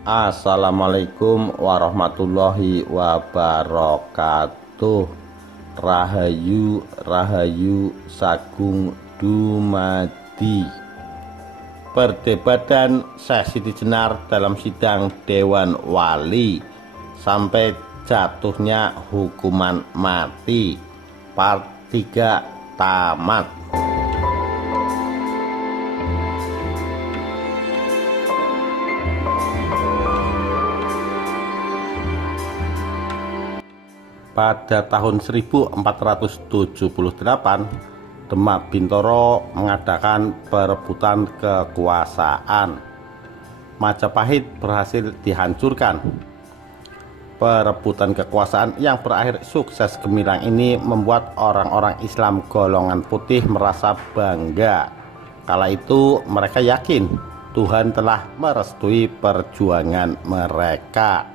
Assalamualaikum warahmatullahi wabarakatuh. Rahayu Rahayu Sagung Dumadi. Perdebatan Syekh Siti Jenar dalam sidang Dewan Wali sampai jatuhnya hukuman mati, part 3 tamat. Pada tahun 1478, Demak Bintoro mengadakan perebutan kekuasaan. Majapahit berhasil dihancurkan. Perebutan kekuasaan yang berakhir sukses gemilang ini membuat orang-orang Islam golongan putih merasa bangga. Kala itu mereka yakin Tuhan telah merestui perjuangan mereka.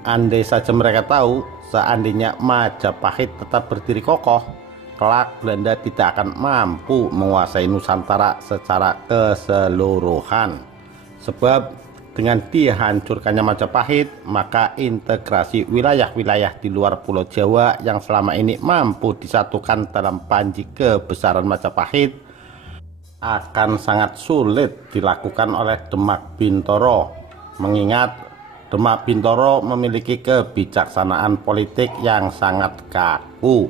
Andai saja mereka tahu, seandainya Majapahit tetap berdiri kokoh, kelak Belanda tidak akan mampu menguasai Nusantara secara keseluruhan. Sebab dengan dihancurkannya Majapahit, maka integrasi wilayah-wilayah di luar Pulau Jawa yang selama ini mampu disatukan dalam panji kebesaran Majapahit akan sangat sulit dilakukan oleh Demak Bintoro, mengingat Demak Bintoro memiliki kebijaksanaan politik yang sangat kaku.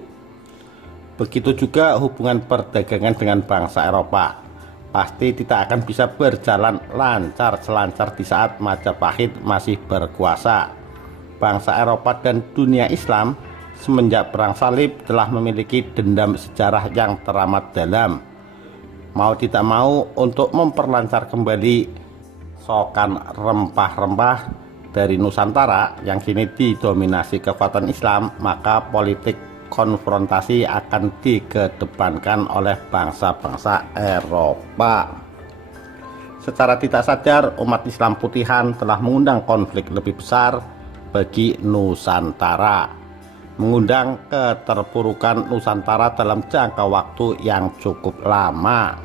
Begitu juga hubungan perdagangan dengan bangsa Eropa. Pasti tidak akan bisa berjalan lancar selancar di saat Majapahit masih berkuasa. Bangsa Eropa dan dunia Islam semenjak Perang Salib telah memiliki dendam sejarah yang teramat dalam. Mau tidak mau, untuk memperlancar kembali sokan rempah-rempah dari Nusantara yang kini didominasi kekuatan Islam, maka politik konfrontasi akan dikedepankan oleh bangsa-bangsa Eropa. Secara tidak sadar, umat Islam putihan telah mengundang konflik lebih besar bagi Nusantara, mengundang keterpurukan Nusantara dalam jangka waktu yang cukup lama.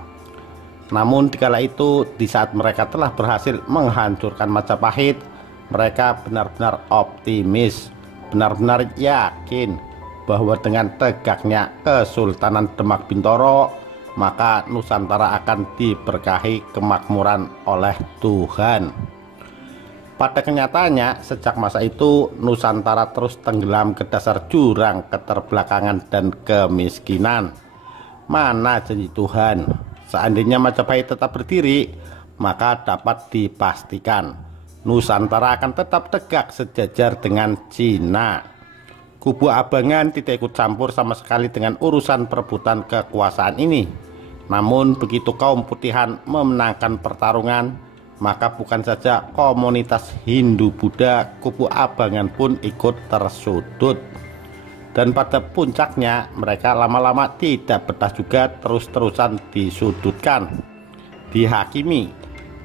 Namun dikala itu, di saat mereka telah berhasil menghancurkan Majapahit, mereka benar-benar optimis, benar-benar yakin bahwa dengan tegaknya Kesultanan Demak Bintoro, maka Nusantara akan diberkahi kemakmuran oleh Tuhan. Pada kenyataannya, sejak masa itu Nusantara terus tenggelam ke dasar jurang keterbelakangan dan kemiskinan. Mana janji Tuhan? Seandainya Majapahit tetap berdiri, maka dapat dipastikan Nusantara akan tetap tegak sejajar dengan Cina. Kubu Abangan tidak ikut campur sama sekali dengan urusan perebutan kekuasaan ini. Namun begitu kaum putihan memenangkan pertarungan, maka bukan saja komunitas Hindu-Buddha, kubu Abangan pun ikut tersudut. Dan pada puncaknya mereka lama-lama tidak betah juga terus-terusan disudutkan, dihakimi,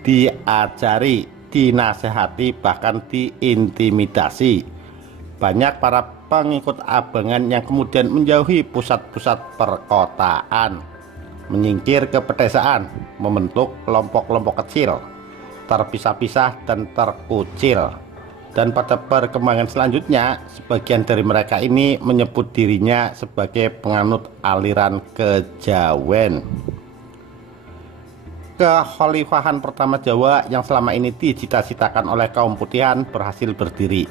diajari, dinasehati, bahkan diintimidasi. Banyak para pengikut Abangan yang kemudian menjauhi pusat-pusat perkotaan, menyingkir ke pedesaan, membentuk kelompok-kelompok kecil, terpisah-pisah dan terkucil. Dan pada perkembangan selanjutnya, sebagian dari mereka ini menyebut dirinya sebagai penganut aliran kejawen. Kekhalifahan pertama Jawa yang selama ini dicita-citakan oleh kaum putihan berhasil berdiri.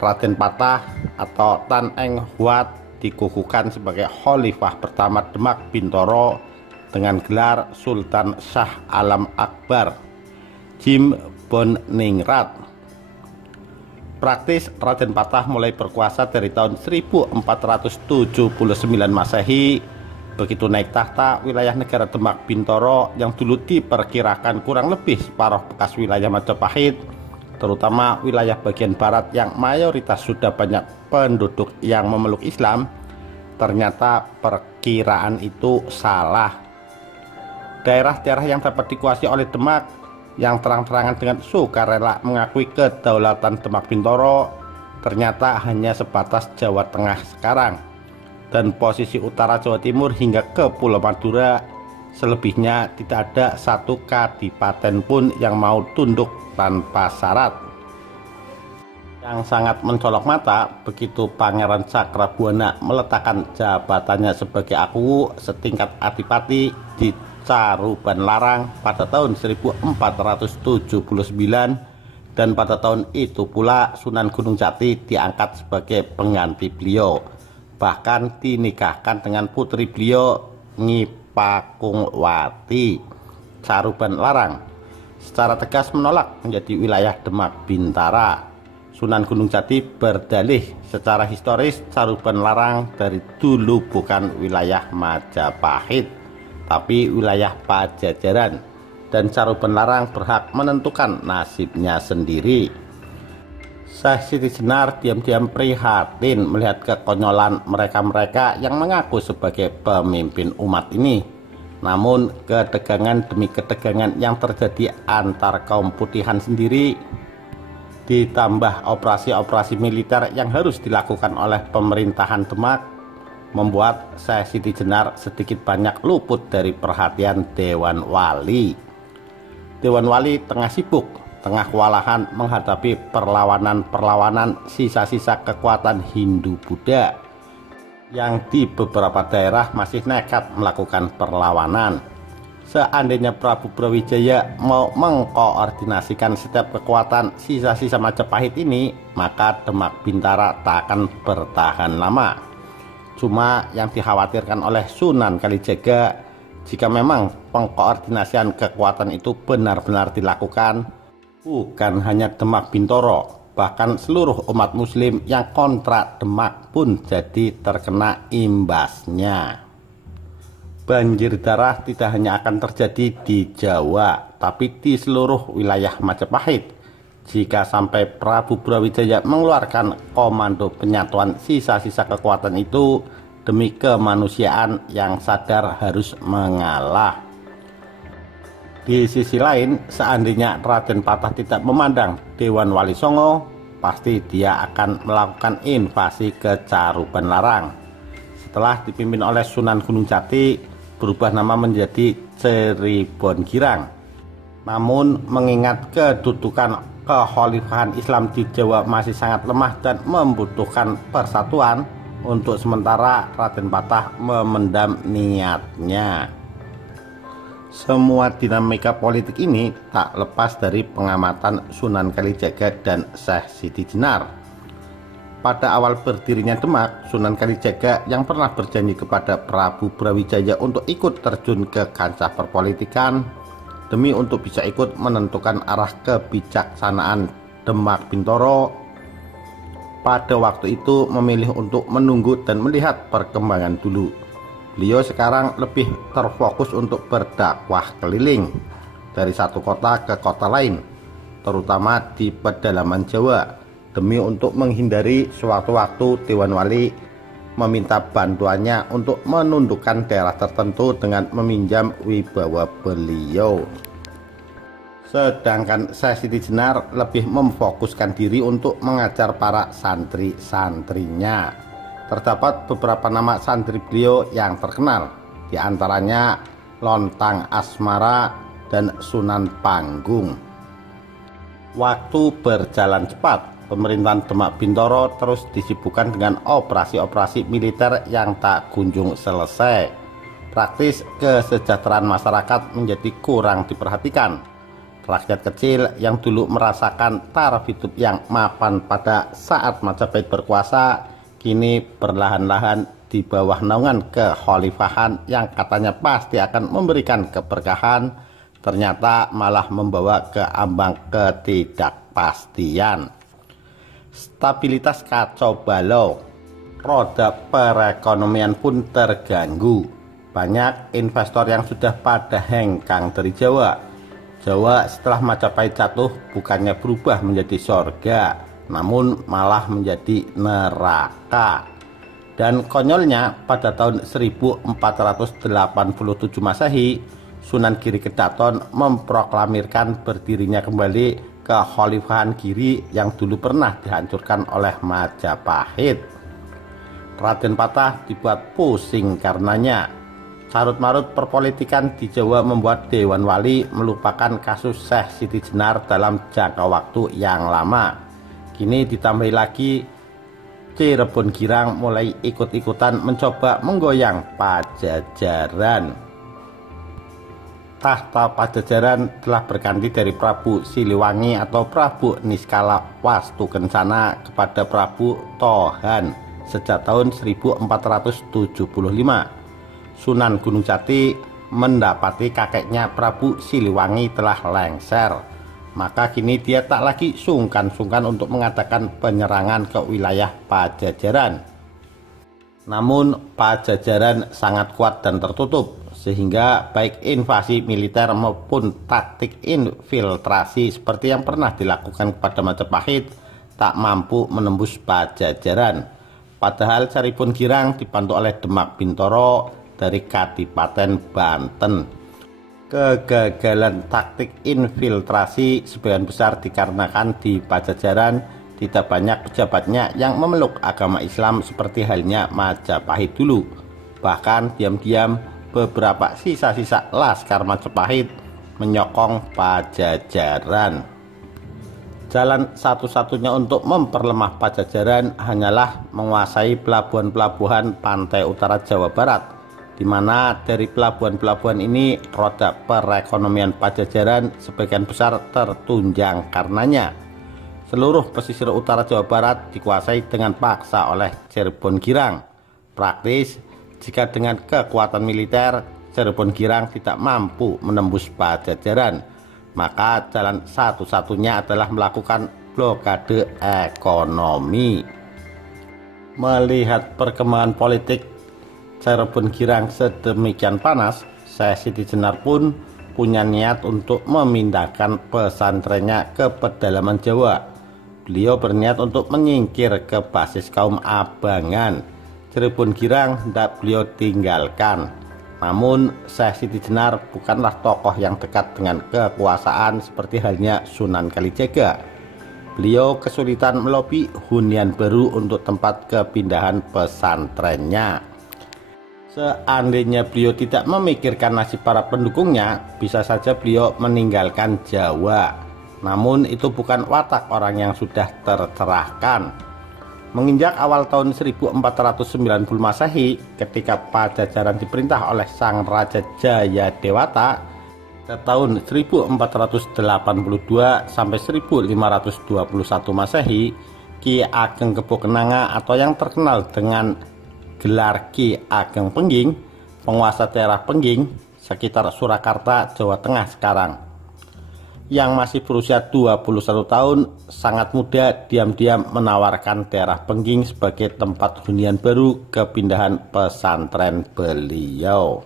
Raden Patah atau Tan Eng Huat dikukuhkan sebagai khalifah pertama Demak Bintoro dengan gelar Sultan Shah Alam Akbar Jim Boningrat. Praktis Raden Patah mulai berkuasa dari tahun 1479 Masehi. Begitu naik tahta, wilayah negara Demak Bintoro yang dulu diperkirakan kurang lebih separuh bekas wilayah Majapahit, terutama wilayah bagian barat yang mayoritas sudah banyak penduduk yang memeluk Islam, ternyata perkiraan itu salah. Daerah-daerah yang dapat dikuasai oleh Demak yang terang-terangan dengan sukarela mengakui kedaulatan Demak Bintoro ternyata hanya sebatas Jawa Tengah sekarang, dan posisi utara Jawa Timur hingga ke Pulau Madura Selebihnya tidak ada satu kadipaten pun yang mau tunduk tanpa syarat. Yang sangat mencolok mata begitu Pangeran Cakrabuana meletakkan jabatannya sebagai aku setingkat adipati di Caruban Larang pada tahun 1479, dan pada tahun itu pula Sunan Gunung Jati diangkat sebagai pengganti beliau, bahkan dinikahkan dengan putri beliau Nyi Pakungwati. Caruban Larang secara tegas menolak menjadi wilayah Demak Bintara. Sunan Gunung Jati berdalih secara historis Caruban Larang dari dulu bukan wilayah Majapahit, tapi wilayah Pajajaran, dan Caruban Larang berhak menentukan nasibnya sendiri. Syekh Siti Jenar diam-diam prihatin melihat kekonyolan mereka-mereka yang mengaku sebagai pemimpin umat ini. Namun ketegangan demi ketegangan yang terjadi antar kaum putihan sendiri, ditambah operasi-operasi militer yang harus dilakukan oleh pemerintahan Demak, membuat Syekh Siti Jenar sedikit banyak luput dari perhatian Dewan Wali. Dewan Wali tengah sibuk, tengah kewalahan menghadapi perlawanan-perlawanan sisa-sisa kekuatan Hindu-Buddha yang di beberapa daerah masih nekat melakukan perlawanan. Seandainya Prabu Brawijaya mau mengkoordinasikan setiap kekuatan sisa-sisa Majapahit ini, maka Demak Bintara tak akan bertahan lama. Cuma yang dikhawatirkan oleh Sunan Kalijaga, jika memang pengkoordinasian kekuatan itu benar-benar dilakukan, bukan hanya Demak Bintoro, bahkan seluruh umat muslim yang kontra Demak pun jadi terkena imbasnya. Banjir darah tidak hanya akan terjadi di Jawa, tapi di seluruh wilayah Majapahit. Jika sampai Prabu Brawijaya mengeluarkan komando penyatuan sisa-sisa kekuatan itu, demi kemanusiaan yang sadar harus mengalah. Di sisi lain, seandainya Raden Patah tidak memandang Dewan Wali Songo, pasti dia akan melakukan invasi ke Caruban Larang. Setelah dipimpin oleh Sunan Gunung Jati, berubah nama menjadi Cirebon Girang. Namun mengingat kedudukan kekhalifahan Islam di Jawa masih sangat lemah dan membutuhkan persatuan, untuk sementara Raden Patah memendam niatnya. Semua dinamika politik ini tak lepas dari pengamatan Sunan Kalijaga dan Syekh Siti Jenar. Pada awal berdirinya Demak, Sunan Kalijaga yang pernah berjanji kepada Prabu Brawijaya untuk ikut terjun ke kancah perpolitikan demi untuk bisa ikut menentukan arah kebijaksanaan Demak Bintoro, pada waktu itu memilih untuk menunggu dan melihat perkembangan dulu. Beliau sekarang lebih terfokus untuk berdakwah keliling dari satu kota ke kota lain, terutama di pedalaman Jawa, demi untuk menghindari sewaktu-waktu Dewan Wali meminta bantuannya untuk menundukkan daerah tertentu dengan meminjam wibawa beliau. Sedangkan Syekh Siti Jenar lebih memfokuskan diri untuk mengajar para santri-santrinya. Terdapat beberapa nama santri beliau yang terkenal, diantaranya Lontang Asmara dan Sunan Panggung. Waktu berjalan cepat. Pemerintahan Demak Bintoro terus disibukkan dengan operasi-operasi militer yang tak kunjung selesai. Praktis kesejahteraan masyarakat menjadi kurang diperhatikan. Rakyat kecil yang dulu merasakan taraf hidup yang mapan pada saat Majapahit berkuasa, kini perlahan-lahan di bawah naungan kekhalifahan yang katanya pasti akan memberikan keberkahan, ternyata malah membawa ke ambang ketidakpastian. Stabilitas kacau balau, roda perekonomian pun terganggu. Banyak investor yang sudah pada hengkang dari Jawa. Jawa setelah Majapahit jatuh bukannya berubah menjadi sorga, namun malah menjadi neraka. Dan konyolnya pada tahun 1487 Masehi, Sunan Giri Kedaton memproklamirkan berdirinya kembali kekhalifahan Giri yang dulu pernah dihancurkan oleh Majapahit. Raden Patah dibuat pusing karenanya. Carut-marut perpolitikan di Jawa membuat Dewan Wali melupakan kasus Syekh Siti Jenar dalam jangka waktu yang lama. Kini ditambahi lagi, Cirebon Girang mulai ikut-ikutan mencoba menggoyang Pajajaran. Tahta Pajajaran telah berganti dari Prabu Siliwangi atau Prabu Niskala Wastu Kencana kepada Prabu Tohan sejak tahun 1475. Sunan Gunung Jati mendapati kakeknya Prabu Siliwangi telah lengser, maka kini dia tak lagi sungkan-sungkan untuk mengadakan penyerangan ke wilayah Pajajaran. Namun Pajajaran sangat kuat dan tertutup, sehingga baik invasi militer maupun taktik infiltrasi seperti yang pernah dilakukan kepada Majapahit tak mampu menembus Pajajaran. Padahal Cirebon Girang dibantu oleh Demak Bintoro dari Kadipaten Banten. Kegagalan taktik infiltrasi sebagian besar dikarenakan di Pajajaran tidak banyak pejabatnya yang memeluk agama Islam seperti halnya Majapahit dulu. Bahkan diam-diam beberapa sisa-sisa laskar Majapahit menyokong Pajajaran. Jalan satu-satunya untuk memperlemah Pajajaran hanyalah menguasai pelabuhan-pelabuhan pantai utara Jawa Barat, di mana dari pelabuhan-pelabuhan ini roda perekonomian Pajajaran sebagian besar tertunjang karenanya. Seluruh pesisir utara Jawa Barat dikuasai dengan paksa oleh Cirebon Girang. Praktis, jika dengan kekuatan militer Cirebon Girang tidak mampu menembus Pajajaran, maka jalan satu-satunya adalah melakukan blokade ekonomi. Melihat perkembangan politik Cirebon Girang sedemikian panas, Syekh Siti Jenar pun punya niat untuk memindahkan pesantrennya ke pedalaman Jawa. Beliau berniat untuk menyingkir ke basis kaum Abangan. Cirebon Girang hendak beliau tinggalkan. Namun Syekh Siti Jenar bukanlah tokoh yang dekat dengan kekuasaan seperti halnya Sunan Kalijaga. Beliau kesulitan melobi hunian baru untuk tempat kepindahan pesantrennya. Seandainya beliau tidak memikirkan nasib para pendukungnya, bisa saja beliau meninggalkan Jawa. Namun itu bukan watak orang yang sudah tercerahkan. Menginjak awal tahun 1490 Masehi, ketika Pajajaran diperintah oleh Sang Raja Jayadewata, pada tahun 1482 sampai 1521 Masehi, Ki Ageng Kebo Kenanga atau yang terkenal dengan gelar Ki Ageng Pengging, penguasa daerah Pengging sekitar Surakarta, Jawa Tengah sekarang, yang masih berusia 21 tahun, sangat muda, diam-diam menawarkan daerah Pengging sebagai tempat hunian baru kepindahan pesantren beliau.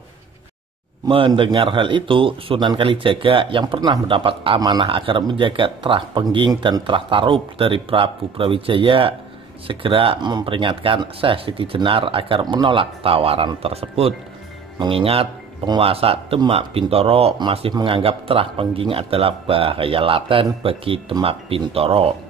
Mendengar hal itu, Sunan Kalijaga yang pernah mendapat amanah agar menjaga terah Pengging dan terah Tarup dari Prabu Brawijaya segera memperingatkan Syekh Siti Jenar agar menolak tawaran tersebut, mengingat penguasa Demak Bintoro masih menganggap terah Pengging adalah bahaya laten bagi Demak Bintoro.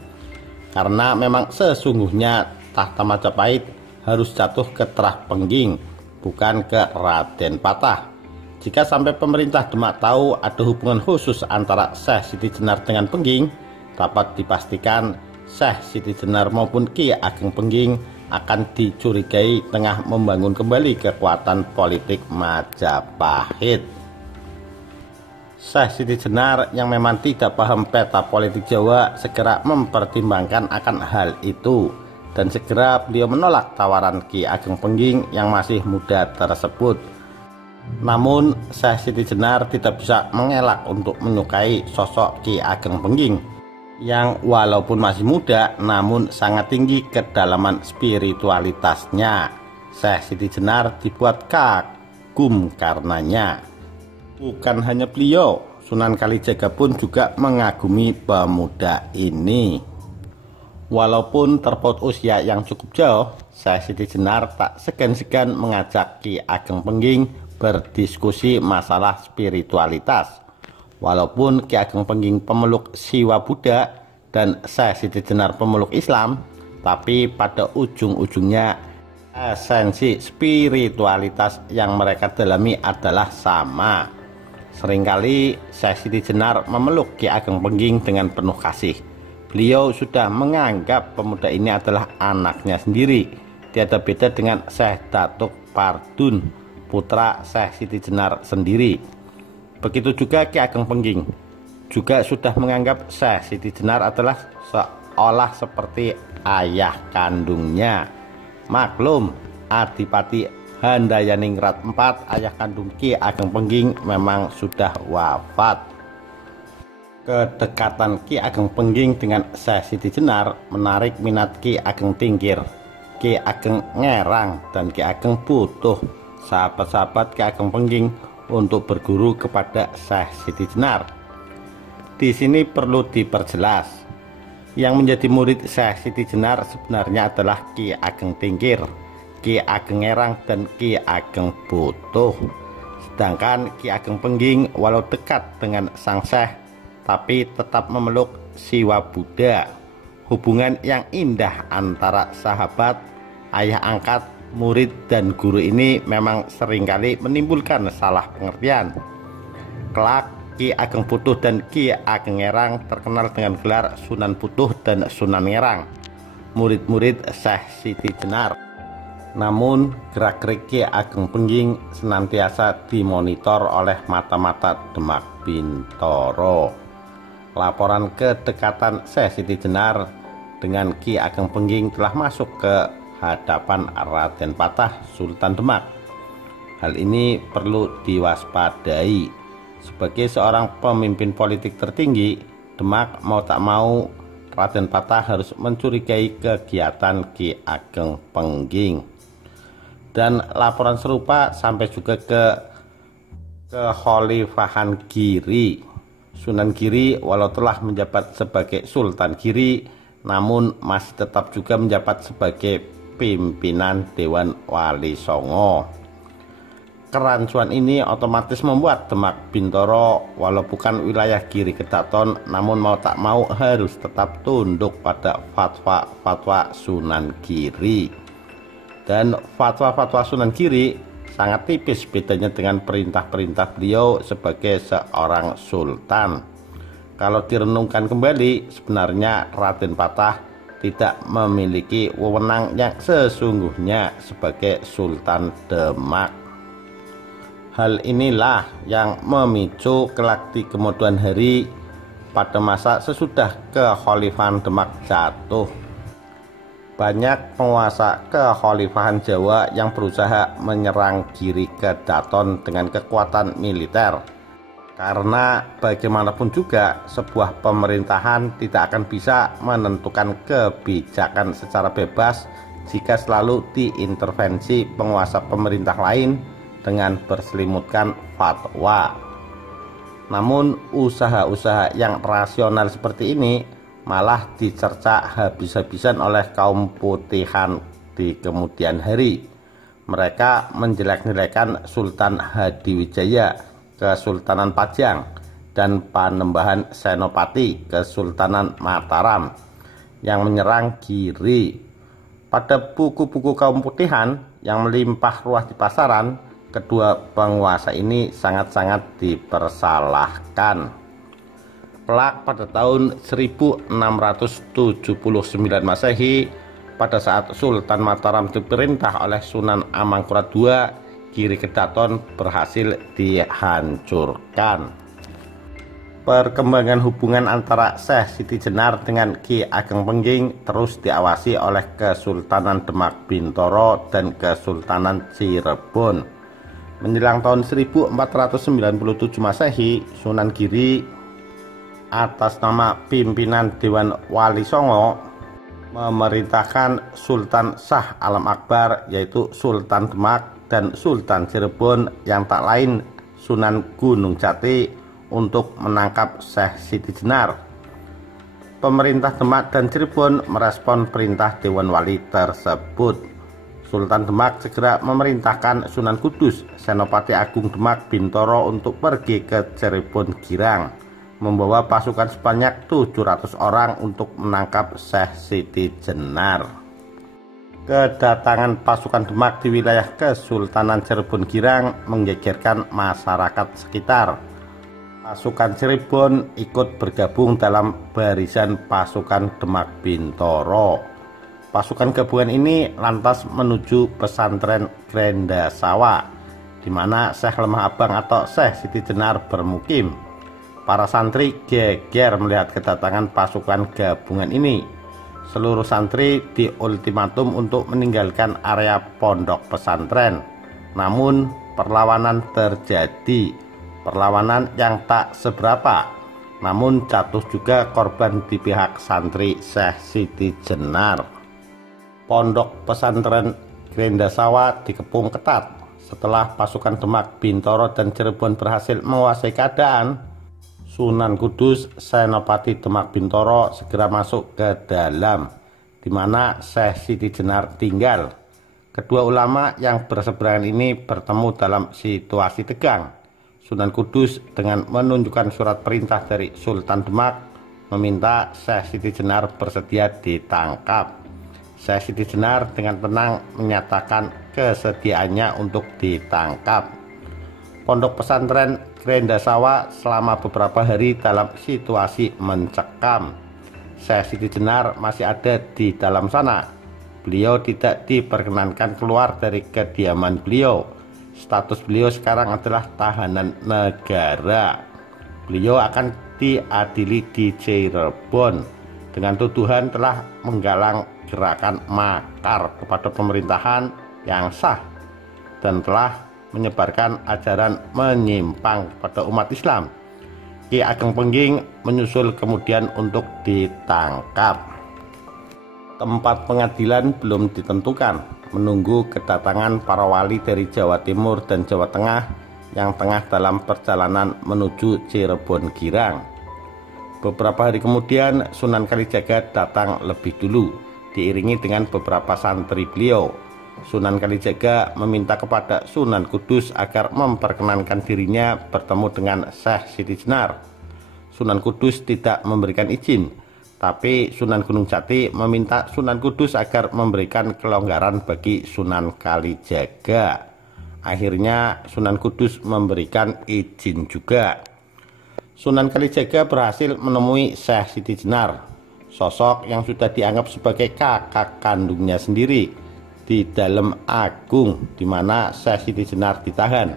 Karena memang sesungguhnya tahta Majapahit harus jatuh ke terah Pengging, bukan ke Raden Patah. Jika sampai pemerintah Demak tahu ada hubungan khusus antara Syekh Siti Jenar dengan Pengging, dapat dipastikan Syekh Siti Jenar maupun Ki Ageng Pengging akan dicurigai tengah membangun kembali kekuatan politik Majapahit. Syekh Siti Jenar yang memang tidak paham peta politik Jawa segera mempertimbangkan akan hal itu, dan segera beliau menolak tawaran Ki Ageng Pengging yang masih muda tersebut. Namun Syekh Siti Jenar tidak bisa mengelak untuk menyukai sosok Ki Ageng Pengging yang walaupun masih muda namun sangat tinggi kedalaman spiritualitasnya. Syekh Siti Jenar dibuat kagum karenanya. Bukan hanya beliau, Sunan Kalijaga pun juga mengagumi pemuda ini. Walaupun terpaut usia yang cukup jauh, Syekh Siti Jenar tak segan-segan mengajak Ki Ageng Pengging berdiskusi masalah spiritualitas. Walaupun Ki Ageng Pengging pemeluk Siwa Buddha dan Syekh Siti Jenar pemeluk Islam, tapi pada ujung-ujungnya Esensi spiritualitas yang mereka dalami adalah sama. Seringkali Syekh Siti Jenar memeluk Ki Ageng Pengging dengan penuh kasih. Beliau sudah menganggap pemuda ini adalah anaknya sendiri. Tiada beda dengan Syekh Datuk Pardun, putra Syekh Siti Jenar sendiri. Begitu juga Ki Ageng Pengging juga sudah menganggap Syekh Siti Jenar adalah seolah seperti ayah kandungnya. Maklum, Adipati Handayaningrat IV, ayah kandung Ki Ageng Pengging, memang sudah wafat. Kedekatan Ki Ageng Pengging dengan Syekh Siti Jenar menarik minat Ki Ageng Tingkir, Ki Ageng Ngerang, dan Ki Ageng Putuh, sahabat-sahabat Ki Ageng Pengging, untuk berguru kepada Syekh Siti Jenar. Di sini perlu diperjelas, yang menjadi murid Syekh Siti Jenar sebenarnya adalah Ki Ageng Tingkir, Ki Ageng Ngerang, dan Ki Ageng Putuh. Sedangkan Ki Ageng Pengging walau dekat dengan sang Syekh, tapi tetap memeluk Siwa Buddha. Hubungan yang indah antara sahabat, ayah angkat, murid, dan guru ini memang seringkali menimbulkan salah pengertian. Kelak Ki Ageng Putuh dan Ki Ageng Ngerang terkenal dengan gelar Sunan Putuh dan Sunan Ngerang, murid-murid Syekh Siti Jenar. Namun gerak-gerik Ki Ageng Pengging senantiasa dimonitor oleh mata-mata Demak Bintoro. Laporan kedekatan Syekh Siti Jenar dengan Ki Ageng Pengging telah masuk ke hadapan Raden Patah, Sultan Demak. Hal ini perlu diwaspadai. Sebagai seorang pemimpin politik tertinggi Demak, mau tak mau Raden Patah harus mencurigai kegiatan Ki Ageng Pengging. Dan laporan serupa sampai juga ke Kekhalifahan Giri. Sunan Giri walau telah menjabat sebagai Sultan Giri, namun masih tetap juga menjabat sebagai pimpinan Dewan Wali Songo. Kerancuan ini otomatis membuat Demak Bintoro walau bukan wilayah Giri Kedaton, namun mau tak mau harus tetap tunduk pada fatwa-fatwa Sunan Giri. Dan fatwa-fatwa Sunan Giri sangat tipis bedanya dengan perintah-perintah beliau sebagai seorang sultan. Kalau direnungkan kembali, sebenarnya Raden Patah tidak memiliki wewenang yang sesungguhnya sebagai Sultan Demak. Hal inilah yang memicu kelak di kemudian hari pada masa sesudah Kekhalifahan Demak jatuh. Banyak penguasa Kekhalifahan Jawa yang berusaha menyerang Giri Kedaton dengan kekuatan militer. Karena bagaimanapun juga sebuah pemerintahan tidak akan bisa menentukan kebijakan secara bebas jika selalu diintervensi penguasa pemerintah lain dengan berselimutkan fatwa. Namun usaha-usaha yang rasional seperti ini malah dicerca habis-habisan oleh kaum putihan di kemudian hari. Mereka menjelek-jelekan Sultan Hadiwijaya, Kesultanan Pajang, dan Panembahan Senopati, Kesultanan Mataram, yang menyerang Giri. Pada buku-buku kaum putihan yang melimpah ruah di pasaran, kedua penguasa ini sangat-sangat dipersalahkan. Kelak pada tahun 1679 Masehi, pada saat Sultan Mataram diperintah oleh Sunan Amangkurat II, Giri Kedaton berhasil dihancurkan. Perkembangan hubungan antara Syekh Siti Jenar dengan Ki Ageng Pengging terus diawasi oleh Kesultanan Demak Bintoro dan Kesultanan Cirebon. Menjelang tahun 1497 Masehi, Sunan Giri atas nama pimpinan Dewan Wali Songo memerintahkan Sultan Shah Alam Akbar, yaitu Sultan Demak dan Sultan Cirebon yang tak lain Sunan Gunung Jati, untuk menangkap Syekh Siti Jenar. Pemerintah Demak dan Cirebon merespon perintah Dewan Wali tersebut. Sultan Demak segera memerintahkan Sunan Kudus, Senopati Agung Demak Bintoro, untuk pergi ke Cirebon Girang, membawa pasukan sebanyak 700 orang untuk menangkap Syekh Siti Jenar. Kedatangan pasukan Demak di wilayah Kesultanan Cirebon Girang menggegerkan masyarakat sekitar. Pasukan Cirebon ikut bergabung dalam barisan pasukan Demak Bintoro. Pasukan gabungan ini lantas menuju pesantren Grendasawa, di mana Syekh Lemah Abang atau Syekh Siti Jenar bermukim. Para santri geger melihat kedatangan pasukan gabungan ini. Seluruh santri diultimatum untuk meninggalkan area pondok pesantren. Namun perlawanan terjadi. Perlawanan yang tak seberapa. Namun jatuh juga korban di pihak santri Syekh Siti Jenar. Pondok pesantren Grendasawa dikepung ketat. Setelah pasukan Demak, Bintoro, dan Cirebon berhasil menguasai keadaan, Sunan Kudus Senopati Demak Bintoro segera masuk ke dalam, di mana Syekh Siti Jenar tinggal. Kedua ulama yang berseberangan ini bertemu dalam situasi tegang. Sunan Kudus dengan menunjukkan surat perintah dari Sultan Demak meminta Syekh Siti Jenar bersedia ditangkap. Syekh Siti Jenar dengan tenang menyatakan kesediaannya untuk ditangkap. Pondok pesantren Grendasawa selama beberapa hari dalam situasi mencekam. Syekh Siti Jenar masih ada di dalam sana. Beliau tidak diperkenankan keluar dari kediaman beliau. Status beliau sekarang adalah tahanan negara. Beliau akan diadili di Cirebon dengan tuduhan telah menggalang gerakan makar kepada pemerintahan yang sah dan telah menyebarkan ajaran menyimpang pada umat Islam. Ki Ageng Pengging menyusul kemudian untuk ditangkap. Tempat pengadilan belum ditentukan, menunggu kedatangan para wali dari Jawa Timur dan Jawa Tengah yang tengah dalam perjalanan menuju Cirebon Girang. Beberapa hari kemudian Sunan Kalijaga datang lebih dulu, diiringi dengan beberapa santri beliau. Sunan Kalijaga meminta kepada Sunan Kudus agar memperkenankan dirinya bertemu dengan Syekh Siti Jenar. Sunan Kudus tidak memberikan izin, tapi Sunan Gunung Jati meminta Sunan Kudus agar memberikan kelonggaran bagi Sunan Kalijaga. Akhirnya Sunan Kudus memberikan izin juga. Sunan Kalijaga berhasil menemui Syekh Siti Jenar, sosok yang sudah dianggap sebagai kakak kandungnya sendiri di dalam agung, di mana Syekh Siti Jenar ditahan.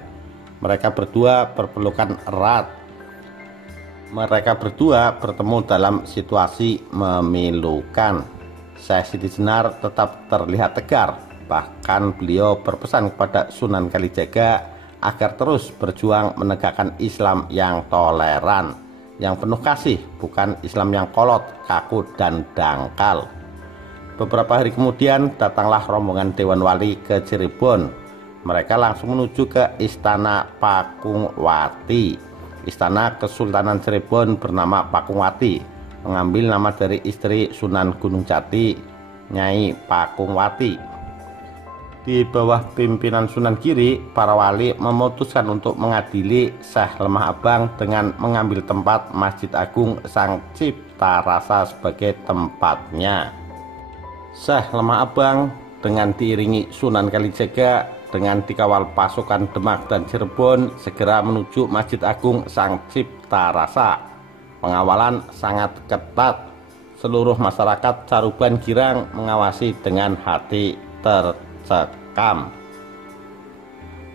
Mereka berdua berpelukan erat. Mereka berdua bertemu dalam situasi memilukan. Syekh Siti Jenar tetap terlihat tegar. Bahkan beliau berpesan kepada Sunan Kalijaga agar terus berjuang menegakkan Islam yang toleran, yang penuh kasih, bukan Islam yang kolot, kaku, dan dangkal. Beberapa hari kemudian datanglah rombongan Dewan Wali ke Cirebon. Mereka langsung menuju ke Istana Pakungwati. Istana Kesultanan Cirebon bernama Pakungwati, mengambil nama dari istri Sunan Gunung Jati, Nyai Pakungwati. Di bawah pimpinan Sunan Giri, para wali memutuskan untuk mengadili Syekh Lemah Abang dengan mengambil tempat Masjid Agung Sang Cipta Rasa sebagai tempatnya. Syekh Lemah Abang dengan diiringi Sunan Kalijaga dengan dikawal pasukan Demak dan Cirebon segera menuju Masjid Agung Sang Cipta Rasa. Pengawalan sangat ketat. Seluruh masyarakat Caruban Girang mengawasi dengan hati tercekam.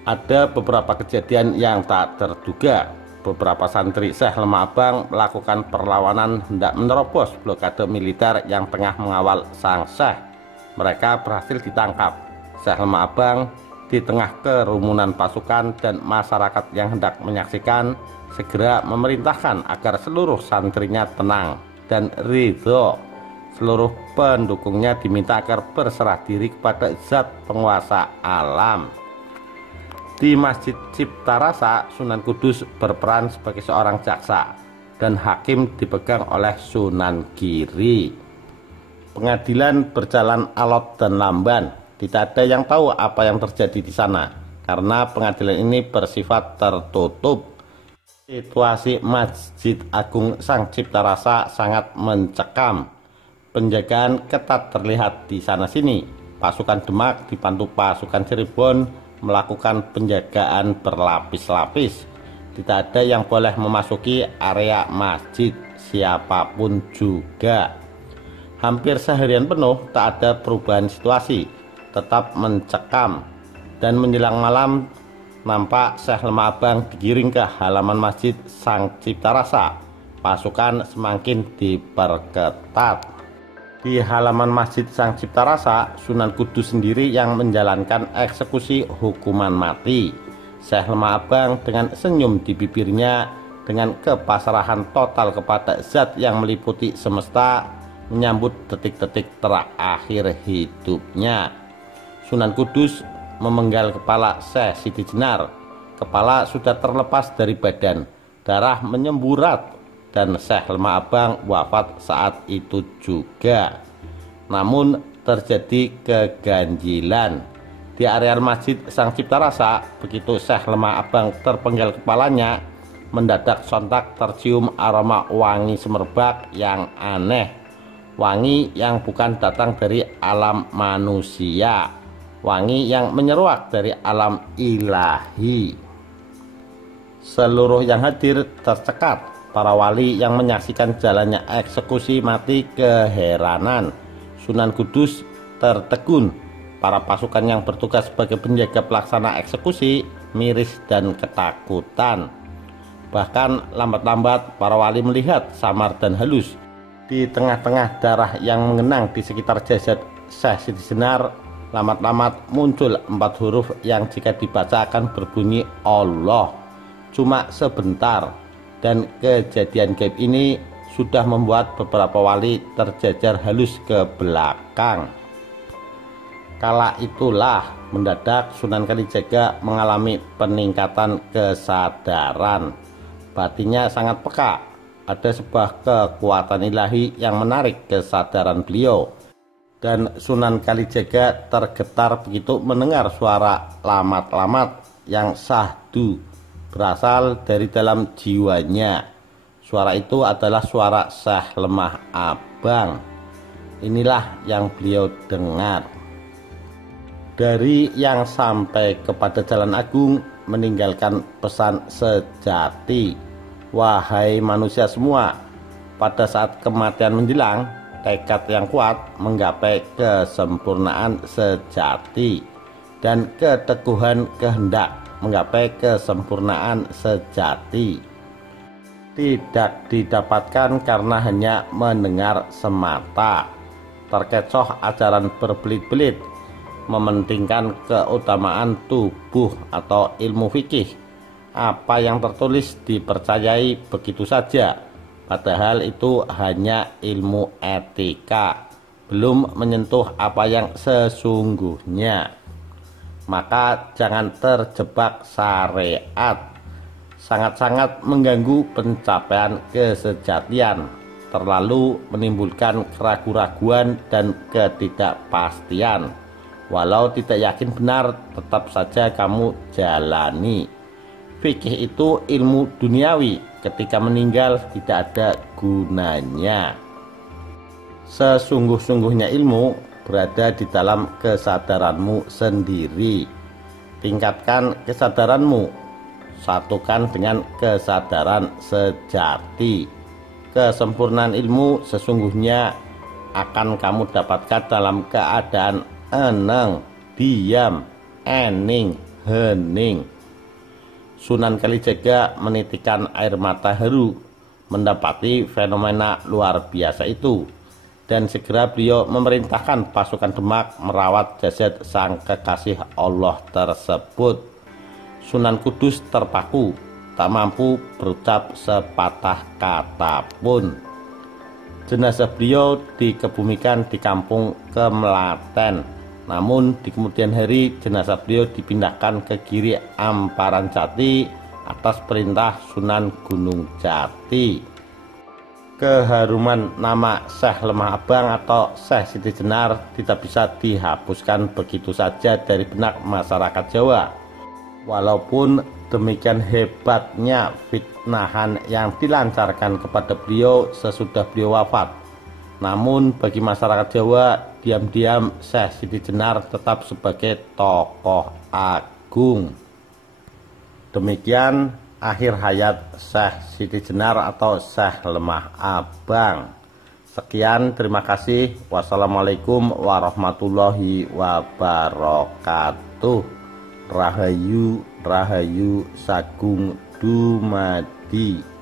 Ada beberapa kejadian yang tak terduga. Beberapa santri Syekh Lemah Abang melakukan perlawanan hendak menerobos blokade militer yang tengah mengawal sang Syekh. Mereka berhasil ditangkap. Syekh Lemah Abang di tengah kerumunan pasukan dan masyarakat yang hendak menyaksikan segera memerintahkan agar seluruh santrinya tenang dan ridho. Seluruh pendukungnya diminta agar berserah diri kepada Zat penguasa alam. Di Masjid Cipta Rasa, Sunan Kudus berperan sebagai seorang jaksa dan hakim dipegang oleh Sunan Giri. Pengadilan berjalan alot dan lamban. Tidak ada yang tahu apa yang terjadi di sana karena pengadilan ini bersifat tertutup. Situasi Masjid Agung Sang Cipta Rasa sangat mencekam. Penjagaan ketat terlihat di sana-sini. pasukan Demak dibantu pasukan Cirebon melakukan penjagaan berlapis-lapis. Tidak ada yang boleh memasuki area masjid, siapapun juga. Hampir seharian penuh tak ada perubahan situasi, tetap mencekam. Dan menjelang malam nampak Syekh Lemah Abang digiring ke halaman masjid Sang Cipta Rasa. Pasukan semakin diperketat. Di halaman masjid Sang Cipta Rasa, Sunan Kudus sendiri yang menjalankan eksekusi hukuman mati. Syekh Lemah Abang dengan senyum di bibirnya, dengan kepasrahan total kepada zat yang meliputi semesta, menyambut detik-detik terakhir hidupnya. Sunan Kudus memenggal kepala Syekh Siti Jenar. Kepala sudah terlepas dari badan, darah menyemburat, dan Syekh Lemah Abang wafat saat itu juga. Namun terjadi keganjilan. Di areal masjid Sang Cipta Rasa, begitu Syekh Lemah Abang terpenggal kepalanya, mendadak sontak tercium aroma wangi semerbak yang aneh. Wangi yang bukan datang dari alam manusia, wangi yang menyeruak dari alam ilahi. Seluruh yang hadir tercekat. Para wali yang menyaksikan jalannya eksekusi mati keheranan. Sunan Kudus tertegun. Para pasukan yang bertugas sebagai penjaga pelaksana eksekusi miris dan ketakutan. Bahkan lambat-lambat para wali melihat samar dan halus. Di tengah-tengah darah yang mengenang di sekitar jasad Syekh Siti Jenar, lambat-lambat muncul 4 huruf yang jika dibaca akan berbunyi Allah. Cuma sebentar, dan kejadian gaib ini sudah membuat beberapa wali terjajar halus ke belakang. Kala itulah mendadak Sunan Kalijaga mengalami peningkatan kesadaran. Batinnya sangat peka. Ada sebuah kekuatan ilahi yang menarik kesadaran beliau. Dan Sunan Kalijaga tergetar begitu mendengar suara lamat-lamat yang syahdu berasal dari dalam jiwanya. Suara itu adalah suara Syekh Lemah Abang. Inilah yang beliau dengar. Dari yang sampai kepada Jalan Agung meninggalkan pesan sejati. Wahai manusia semua, pada saat kematian menjelang, tekad yang kuat menggapai kesempurnaan sejati, dan keteguhan kehendak menggapai kesempurnaan sejati. Tidak didapatkan karena hanya mendengar semata, terkecoh ajaran berbelit-belit, mementingkan keutamaan tubuh atau ilmu fikih. Apa yang tertulis dipercayai begitu saja, padahal itu hanya ilmu etika, belum menyentuh apa yang sesungguhnya. Maka jangan terjebak syariat, sangat-sangat mengganggu pencapaian kesejatian, terlalu menimbulkan keraguan-raguan dan ketidakpastian. Walau tidak yakin benar, tetap saja kamu jalani. Fikih itu ilmu duniawi, ketika meninggal tidak ada gunanya. Sesungguh-sungguhnya ilmu berada di dalam kesadaranmu sendiri. Tingkatkan kesadaranmu, satukan dengan kesadaran sejati. Kesempurnaan ilmu sesungguhnya akan kamu dapatkan dalam keadaan eneng, diam, ening, hening. Sunan Kalijaga menitikan air mata haru mendapati fenomena luar biasa itu, dan segera beliau memerintahkan pasukan Demak merawat jasad sang kekasih Allah tersebut. Sunan Kudus terpaku, tak mampu berucap sepatah kata pun. Jenazah beliau dikebumikan di kampung Kemlaten. Namun di kemudian hari jenazah beliau dipindahkan ke Giri Amparan Jati atas perintah Sunan Gunung Jati. Keharuman nama Syekh Lemah Abang atau Syekh Siti Jenar tidak bisa dihapuskan begitu saja dari benak masyarakat Jawa. Walaupun demikian hebatnya fitnahan yang dilancarkan kepada beliau sesudah beliau wafat, Namun bagi masyarakat Jawa, diam-diam Syekh Siti Jenar tetap sebagai tokoh agung. Demikian akhir hayat Syekh Siti Jenar atau Syekh Lemah Abang. Sekian, terima kasih. Wassalamualaikum warahmatullahi wabarakatuh. Rahayu, Rahayu Sagung Dumadi.